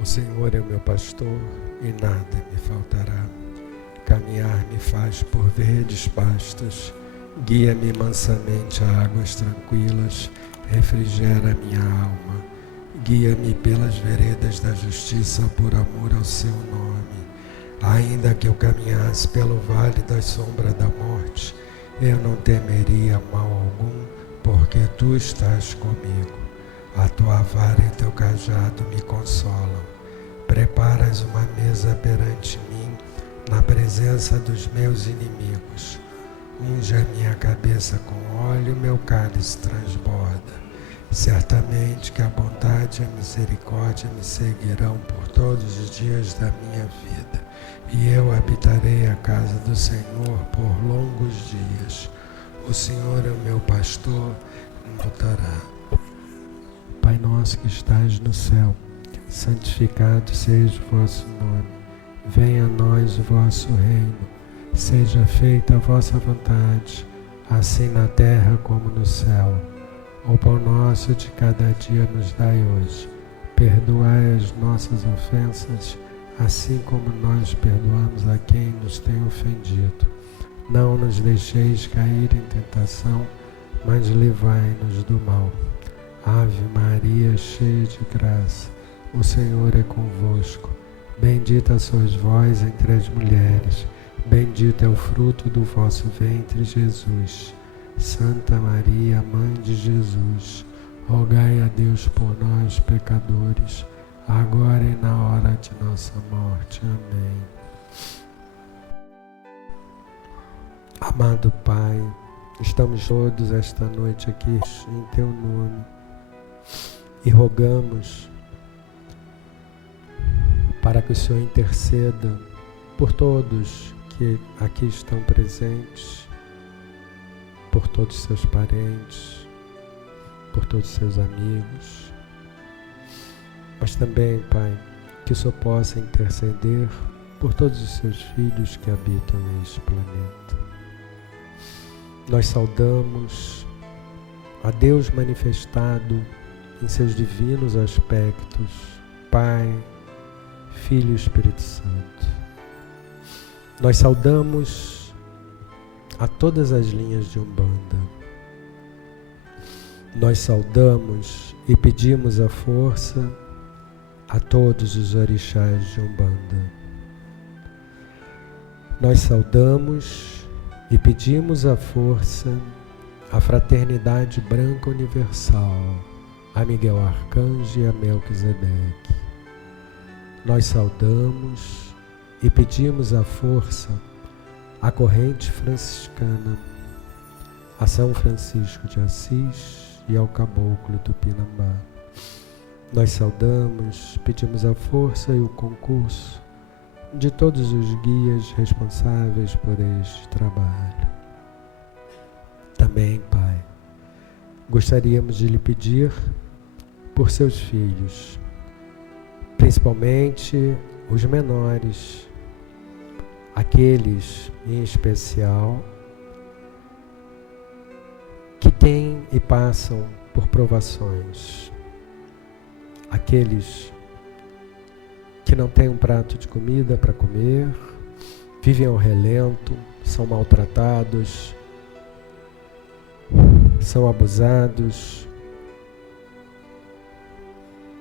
O Senhor é o meu pastor e nada me faltará. Caminhar me faz por verdes pastos, guia-me mansamente a águas tranquilas, refrigera minha alma. Guia-me pelas veredas da justiça por amor ao seu nome. Ainda que eu caminhasse pelo vale da sombra da morte, eu não temeria mal algum, porque tu estás comigo. A tua vara e teu cajado me consolam. Preparas uma mesa perante mim, na presença dos meus inimigos. Unge a minha cabeça com óleo, meu cálice transborda. Certamente que a bondade e a misericórdia me seguirão por todos os dias da minha vida, e eu habitarei a casa do Senhor por longos dias. O Senhor é o meu pastor, não faltará. Pai nosso que estás no céu, santificado seja o vosso nome. Venha a nós o vosso reino. Seja feita a vossa vontade, assim na terra como no céu. O pão nosso de cada dia nos dai hoje. Perdoai as nossas ofensas, assim como nós perdoamos a quem nos tem ofendido. Não nos deixeis cair em tentação, mas livrai-nos do mal. Ave Maria, cheia de graça, o Senhor é convosco. Bendita sois vós entre as mulheres, bendito é o fruto do vosso ventre, Jesus. Santa Maria, Mãe de Jesus, rogai a Deus por nós, pecadores, agora e na hora de nossa morte. Amém. Amado Pai, estamos todos esta noite aqui em Teu nome e rogamos para que o Senhor interceda por todos que aqui estão presentes, por todos os seus parentes, por todos os seus amigos, mas também, Pai, que o Senhor possa interceder por todos os seus filhos que habitam neste planeta. Nós saudamos a Deus manifestado em seus divinos aspectos, Pai, Filho e Espírito Santo. Nós saudamos a todas as linhas de Umbanda. Nós saudamos e pedimos a força a todos os orixás de Umbanda. Nós saudamos e pedimos a força à Fraternidade Branca Universal, a Miguel Arcanjo e a Melquisedeque. Nós saudamos e pedimos a força à corrente franciscana, a São Francisco de Assis e ao Caboclo do Pinambá. Nós saudamos, pedimos a força e o concurso de todos os guias responsáveis por este trabalho. Também, Pai, gostaríamos de lhe pedir por seus filhos, principalmente os menores, aqueles em especial que têm e passam por provações, aqueles que não têm um prato de comida para comer, vivem ao relento, são maltratados, são abusados,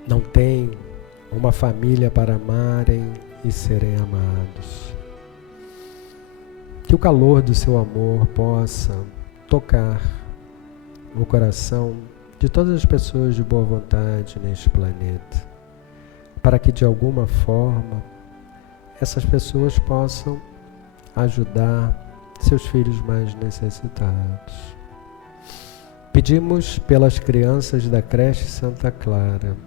não têm uma família para amarem e serem amados. Que o calor do seu amor possa tocar o coração de todas as pessoas de boa vontade neste planeta, para que de alguma forma essas pessoas possam ajudar seus filhos mais necessitados. Pedimos pelas crianças da creche Santa Clara.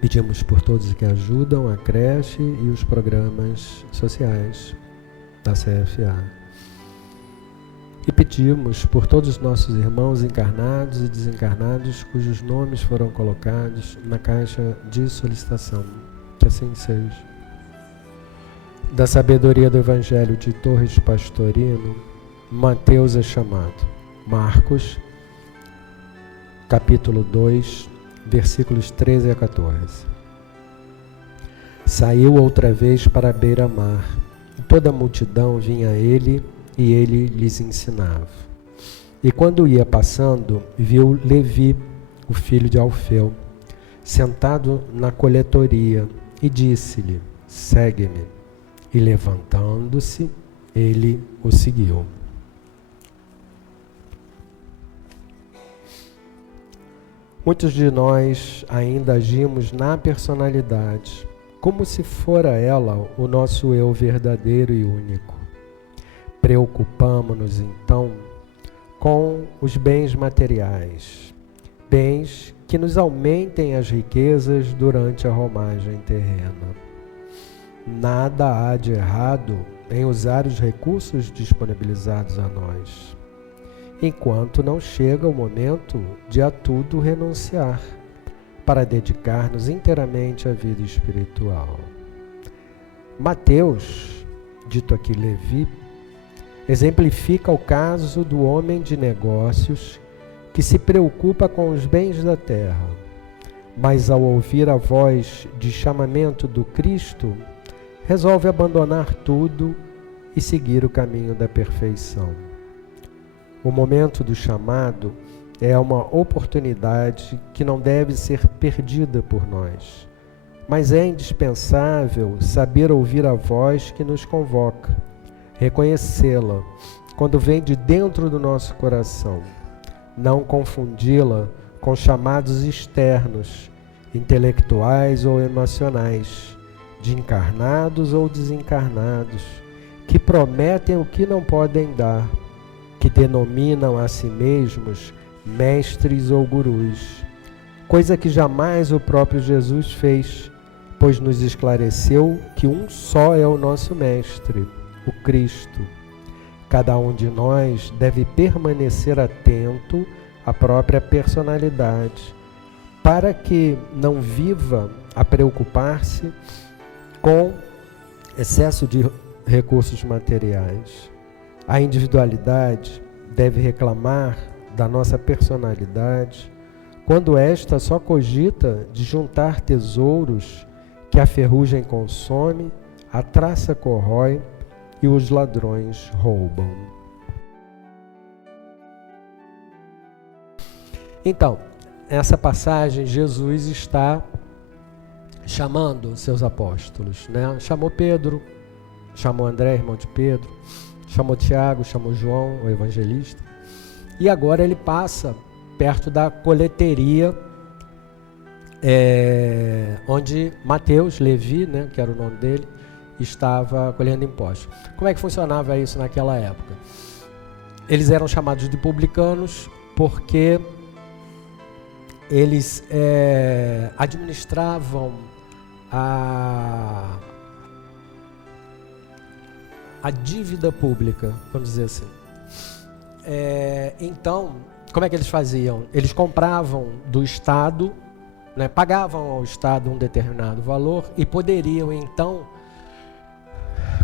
Pedimos por todos que ajudam a creche e os programas sociais da CFA. E pedimos por todos os nossos irmãos encarnados e desencarnados cujos nomes foram colocados na caixa de solicitação. Que assim seja. Da sabedoria do Evangelho de Torres Pastorino, Mateus é chamado. Marcos, capítulo 2, versículos 13 a 14. Saiu outra vez para a beira-mar. Toda a multidão vinha a ele e ele lhes ensinava. E quando ia passando, viu Levi, o filho de Alfeu, sentado na coletoria, e disse-lhe: segue-me. E levantando-se, ele o seguiu. Muitos de nós ainda agimos na personalidade, como se fora ela o nosso eu verdadeiro e único. Preocupamo-nos, então, com os bens materiais, bens que nos aumentem as riquezas durante a romagem terrena. Nada há de errado em usar os recursos disponibilizados a nós, enquanto não chega o momento de a tudo renunciar, para dedicar-nos inteiramente à vida espiritual. Mateus, dito aqui Levi, exemplifica o caso do homem de negócios que se preocupa com os bens da terra, mas ao ouvir a voz de chamamento do Cristo, resolve abandonar tudo e seguir o caminho da perfeição. O momento do chamado é uma oportunidade que não deve ser perdida por nós, mas é indispensável saber ouvir a voz que nos convoca, reconhecê-la quando vem de dentro do nosso coração, não confundi-la com chamados externos, intelectuais ou emocionais, de encarnados ou desencarnados, que prometem o que não podem dar, que denominam a si mesmos mestres ou gurus, coisa que jamais o próprio Jesus fez, pois nos esclareceu que um só é o nosso mestre, o Cristo. Cada um de nós deve permanecer atento à própria personalidade, para que não viva a preocupar-se com excesso de recursos materiais. A individualidade deve reclamar da nossa personalidade quando esta só cogita de juntar tesouros que a ferrugem consome, a traça corrói e os ladrões roubam. Então, essa passagem, Jesus está chamando seus apóstolos, né? Chamou Pedro, chamou André, irmão de Pedro, chamou Tiago, chamou João, o evangelista, e agora ele passa perto da coleteria, onde Mateus, Levi, né, que era o nome dele, estava colhendo impostos. Como é que funcionava isso naquela época? Eles eram chamados de publicanos porque eles administravam a dívida pública, vamos dizer assim. Então, como é que eles faziam? Eles compravam do Estado, né, pagavam ao Estado um determinado valor e poderiam, então,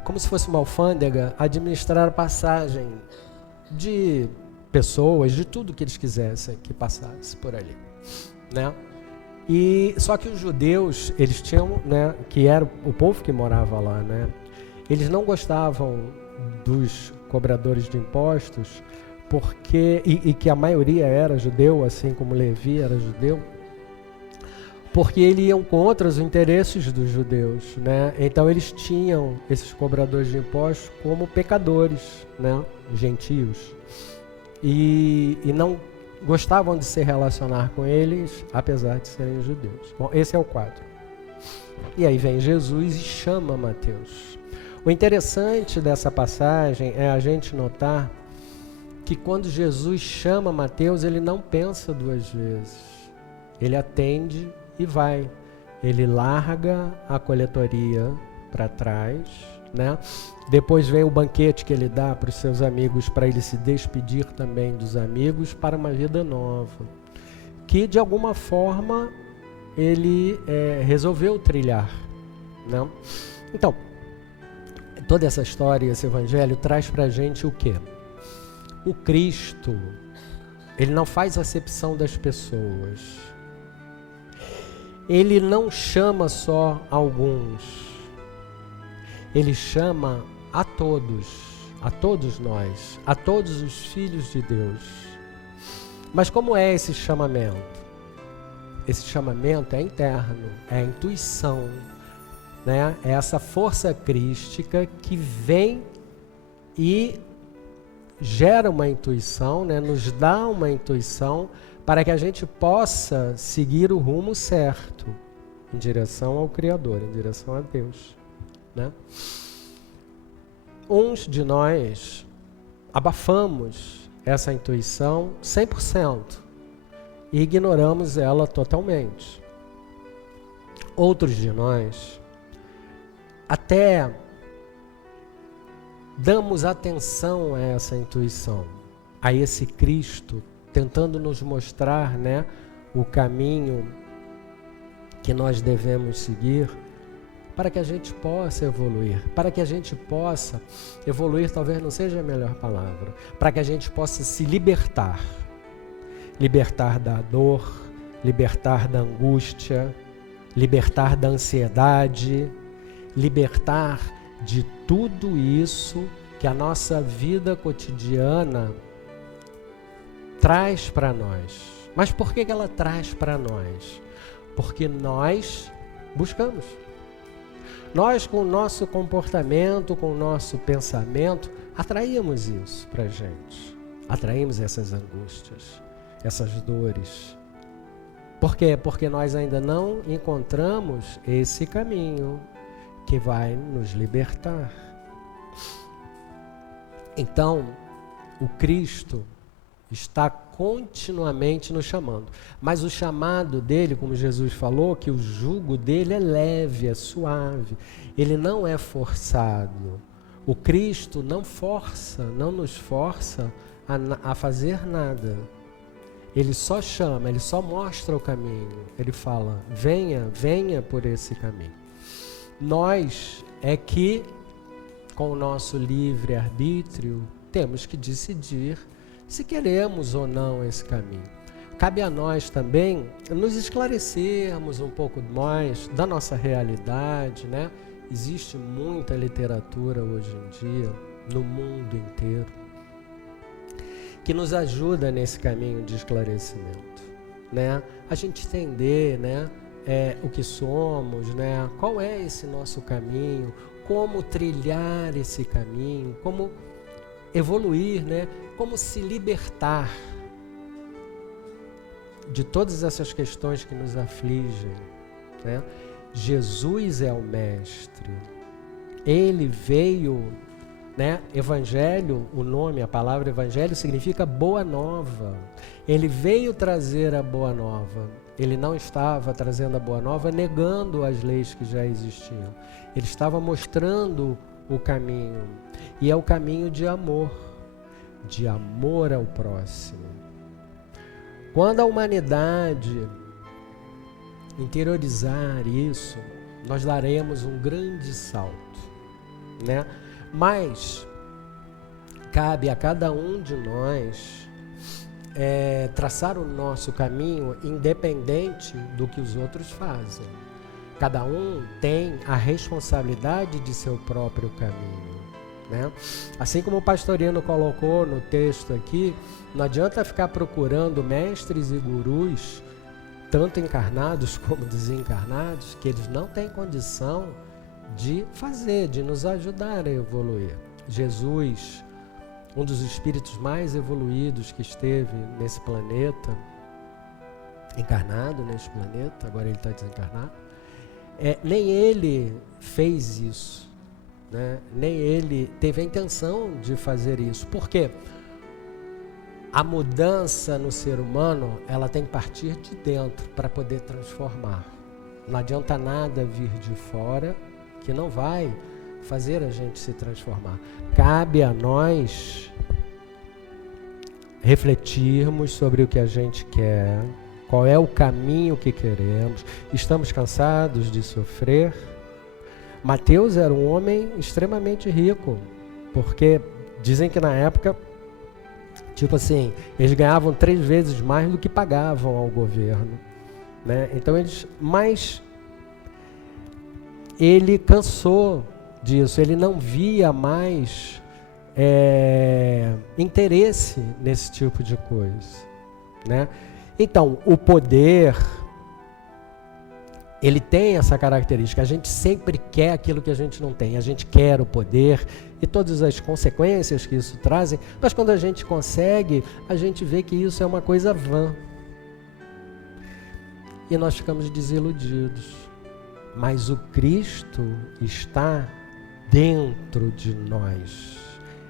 como se fosse uma alfândega, administrar a passagem de pessoas, de tudo que eles quisessem que passasse por ali, né? E só que os judeus, eles tinham, né, que era o povo que morava lá, né? Eles não gostavam dos cobradores de impostos, porque e que a maioria era judeu, assim como Levi era judeu, porque eles iam contra os interesses dos judeus, né? Então eles tinham esses cobradores de impostos como pecadores, né? Gentios, e não gostavam de se relacionar com eles, apesar de serem judeus. Bom, esse é o quadro. E aí vem Jesus e chama Mateus. O interessante dessa passagem é a gente notar que quando Jesus chama Mateus, ele não pensa duas vezes. Ele atende e vai. Ele larga a coletoria para trás, né? Depois vem o banquete que ele dá para os seus amigos, para ele se despedir também dos amigos para uma vida nova, que de alguma forma ele resolveu trilhar, né? Então, toda essa história, esse evangelho traz para a gente o quê? O Cristo, ele não faz acepção das pessoas. Ele não chama só alguns, ele chama a todos nós, a todos os filhos de Deus. Mas como é esse chamamento? Esse chamamento é interno, é a intuição, né? É essa força crística que vem e gera uma intuição, né? Nos dá uma intuição para que a gente possa seguir o rumo certo, em direção ao Criador, em direção a Deus, né? Uns de nós abafamos essa intuição 100% e ignoramos ela totalmente. Outros de nós até damos atenção a essa intuição, a esse Cristo, tentando nos mostrar, né, o caminho que nós devemos seguir para que a gente possa evoluir, para que a gente possa evoluir, talvez não seja a melhor palavra, para que a gente possa se libertar da dor, libertar da angústia, libertar da ansiedade, libertar de tudo isso que a nossa vida cotidiana traz para nós. Mas por que ela traz para nós? Porque nós buscamos. Nós, com o nosso comportamento, com o nosso pensamento, atraímos isso para a gente. Atraímos essas angústias, essas dores. Por quê? Porque nós ainda não encontramos esse caminho que vai nos libertar. Então, o Cristo está continuamente nos chamando. Mas o chamado dele, como Jesus falou, que o jugo dele é leve, é suave. Ele não é forçado. O Cristo não força, não nos força a fazer nada. Ele só chama, ele só mostra o caminho. Ele fala, venha, venha por esse caminho. Nós é que, com o nosso livre-arbítrio, temos que decidir se queremos ou não esse caminho. Cabe a nós também nos esclarecermos um pouco mais da nossa realidade, né? Existe muita literatura hoje em dia, no mundo inteiro, que nos ajuda nesse caminho de esclarecimento, né? A gente entender, né, o que somos, né? Qual é esse nosso caminho, como trilhar esse caminho, como evoluir, né? Como se libertar de todas essas questões que nos afligem, né? Jesus é o Mestre. Ele veio, né? Evangelho, o nome, a palavra evangelho significa boa nova. Ele veio trazer a boa nova. Ele não estava trazendo a boa nova negando as leis que já existiam. Ele estava mostrando o caminho. E é o caminho de amor ao próximo. Quando a humanidade interiorizar isso, nós daremos um grande salto, né? Mas cabe a cada um de nós traçar o nosso caminho independente do que os outros fazem. Cada um tem a responsabilidade de seu próprio caminho, né? Assim como o pastorino colocou no texto aqui, não adianta ficar procurando mestres e gurus, tanto encarnados como desencarnados, que eles não têm condição de fazer, de nos ajudar a evoluir. Jesus, um dos espíritos mais evoluídos que esteve nesse planeta, encarnado nesse planeta, agora ele está desencarnado, nem ele fez isso, né? Nem ele teve a intenção de fazer isso. Por quê? A mudança no ser humano, ela tem que partir de dentro para poder transformar. Não adianta nada vir de fora que não vai fazer a gente se transformar. Cabe a nós refletirmos sobre o que a gente quer, qual é o caminho que queremos. Estamos cansados de sofrer? Mateus era um homem extremamente rico, porque dizem que na época, tipo assim, eles ganhavam 3 vezes mais do que pagavam ao governo. né? Então ele cansou disso, ele não via mais interesse nesse tipo de coisa, né? Então, o poder, ele tem essa característica, a gente sempre quer aquilo que a gente não tem, a gente quer o poder e todas as consequências que isso trazem, mas quando a gente consegue, a gente vê que isso é uma coisa vã. E nós ficamos desiludidos. Mas o Cristo está dentro de nós,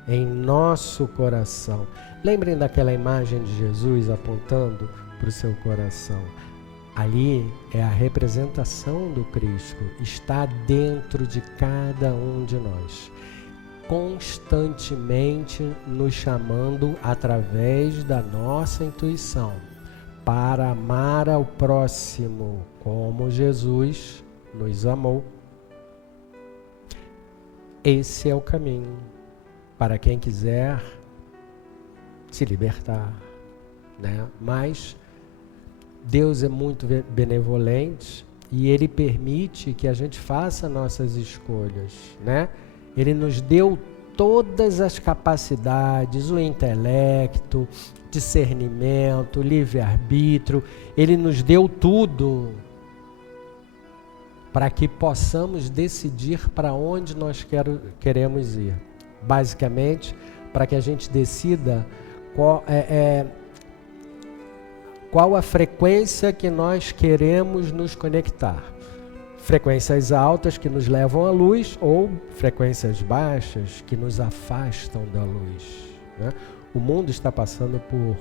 em nosso coração. Lembrem daquela imagem de Jesus apontando para o seu coração. Ali é a representação do Cristo, está dentro de cada um de nós, constantemente nos chamando através da nossa intuição para amar ao próximo como Jesus nos amou. Esse é o caminho para quem quiser se libertar, né? Mas Deus é muito benevolente e Ele permite que a gente faça nossas escolhas, né? Ele nos deu todas as capacidades, o intelecto, discernimento, livre-arbítrio. Ele nos deu tudo para que possamos decidir para onde nós queremos ir. Basicamente, para que a gente decida qual a frequência que nós queremos nos conectar. Frequências altas que nos levam à luz ou frequências baixas que nos afastam da luz, né? O mundo está passando por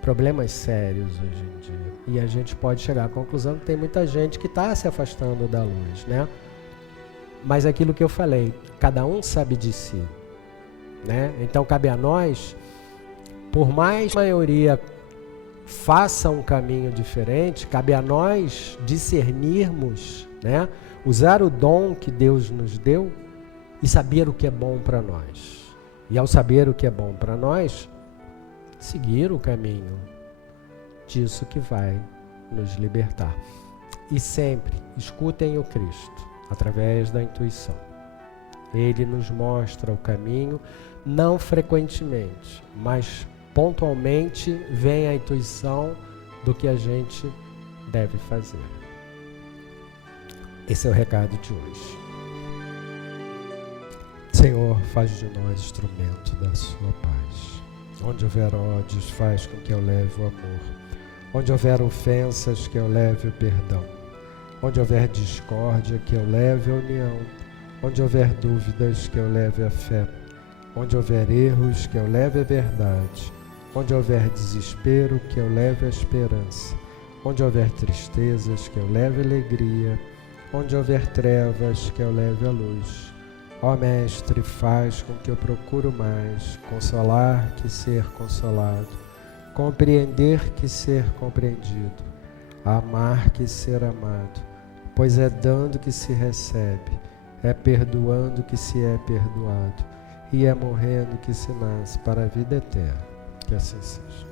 problemas sérios hoje em dia e a gente pode chegar à conclusão que tem muita gente que está se afastando da luz, né? Mas aquilo que eu falei, cada um sabe de si, né? Então cabe a nós, por mais que a maioria faça um caminho diferente, cabe a nós discernirmos, né? Usar o dom que Deus nos deu e saber o que é bom para nós. E ao saber o que é bom para nós, seguir o caminho disso que vai nos libertar. E sempre escutem o Cristo através da intuição. Ele nos mostra o caminho, não frequentemente, mas pontualmente vem a intuição do que a gente deve fazer. Esse é o recado de hoje. Senhor, faz de nós instrumento da sua paz. Onde houver ódios, faz com que eu leve o amor. Onde houver ofensas, que eu leve o perdão. Onde houver discórdia, que eu leve a união. Onde houver dúvidas, que eu leve a fé. Onde houver erros, que eu leve a verdade. Onde houver desespero, que eu leve a esperança. Onde houver tristezas, que eu leve a alegria. Onde houver trevas, que eu leve a luz. Ó Mestre, faz com que eu procure mais consolar que ser consolado, compreender que ser compreendido, amar que ser amado, pois é dando que se recebe, é perdoando que se é perdoado, e é morrendo que se nasce para a vida eterna. Que assim seja.